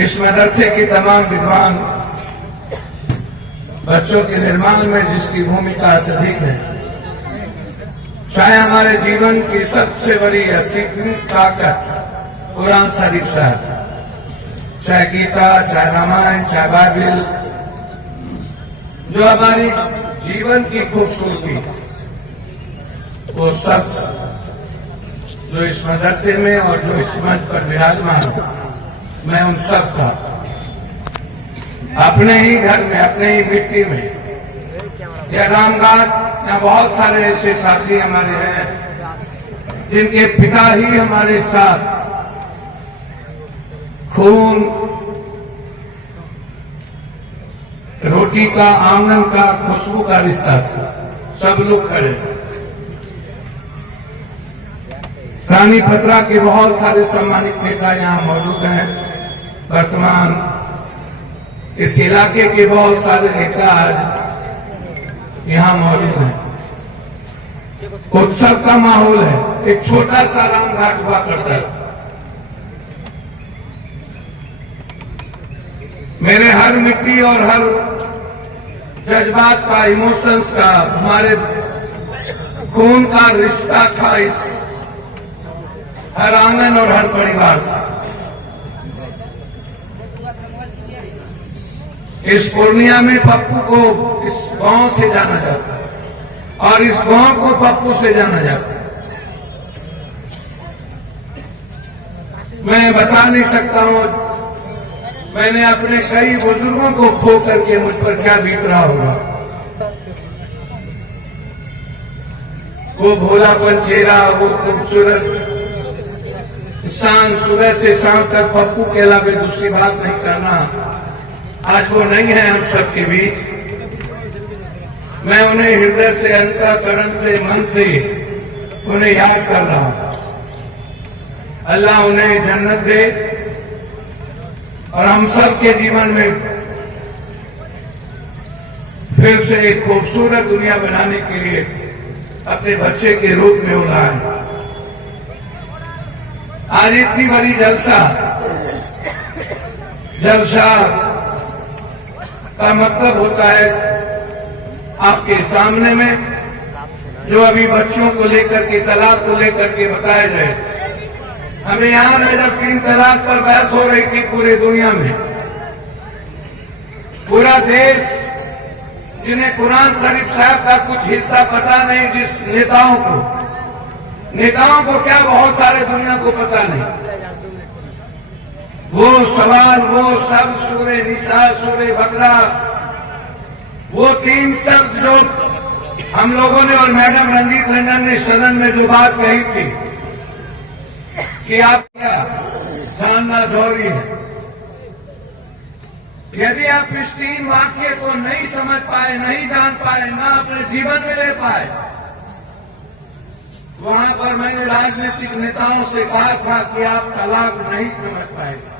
इस मदरसे की तमाम विद्वान बच्चों के निर्माण में जिसकी भूमिका अत्यधिक है, चाहे हमारे जीवन की सबसे बड़ी असीमित ताकत कुरान शरीफ साहब, चाहे गीता, चाहे रामायण, चाहे बाइबिल, जो हमारी जीवन की खूबसूरती, वो सब जो इस मदरसे में और जो इस मंच पर विराजमान है, मैं उन सब का अपने ही घर में, अपने ही मिट्टी में, या रामघाट, या बहुत सारे ऐसे साथी हमारे हैं जिनके पिता ही हमारे साथ खून, रोटी का, आंगन का, खुशबू का रिश्ता था। सब लोग खड़े। रानी पत्रा के बहुत सारे सम्मानित नेता यहां मौजूद हैं। वर्तमान इस इलाके के बहुत सारे नेता आज यहां मौजूद हैं। उत्सव का माहौल है। एक छोटा सा रामघाट हुआ करता है। मेरे हर मिट्टी और हर जज्बात का, इमोशंस का, हमारे खून का रिश्ता था इस हर आंगन और हर परिवार से। इस पूर्णिया में पप्पू को इस गांव से जाना जाता है और इस गांव को पप्पू से जाना जाता है। मैं बता नहीं सकता हूं मैंने अपने कई बुजुर्गों को खो करके मुझ पर क्या बीत रहा होगा। वो भोलापन चेहरा, वो खूबसूरत शाम, सुबह से शाम तक पप्पू के अलावा दूसरी बात नहीं करना, आज वो नहीं है हम सबके बीच। मैं उन्हें हृदय से, अंतःकरण से, मन से उन्हें याद कर रहा हूं। अल्लाह उन्हें जन्नत दे और हम सब के जीवन में फिर से एक खूबसूरत दुनिया बनाने के लिए अपने बच्चे के रूप में उड़ाए। आज इतनी बड़ी जलसा का मतलब होता है आपके सामने में जो अभी बच्चों को लेकर के, तलाक को लेकर के बताया जाए। हमें यहां में जब 3 तलाक पर बहस हो रही थी पूरी दुनिया में, पूरा देश, जिन्हें कुरान शरीफ साहब का कुछ हिस्सा पता नहीं, जिस नेताओं को क्या बहुत सारे दुनिया को पता नहीं, वो सवाल, वो सब सूरे निसा, सूरे बकरा, वो 3 शब्द जो हम लोगों ने और मैडम रंजीत रंजन ने सदन में जो बात कही थी कि आप क्या जानना जरूरी है। यदि आप इस 3 वाक्य को नहीं समझ पाए, नहीं जान पाए, ना अपने जीवन में ले पाए, वहां पर मैंने राजनीतिक नेताओं से कहा था कि आप तलाक नहीं समझ पाएंगे।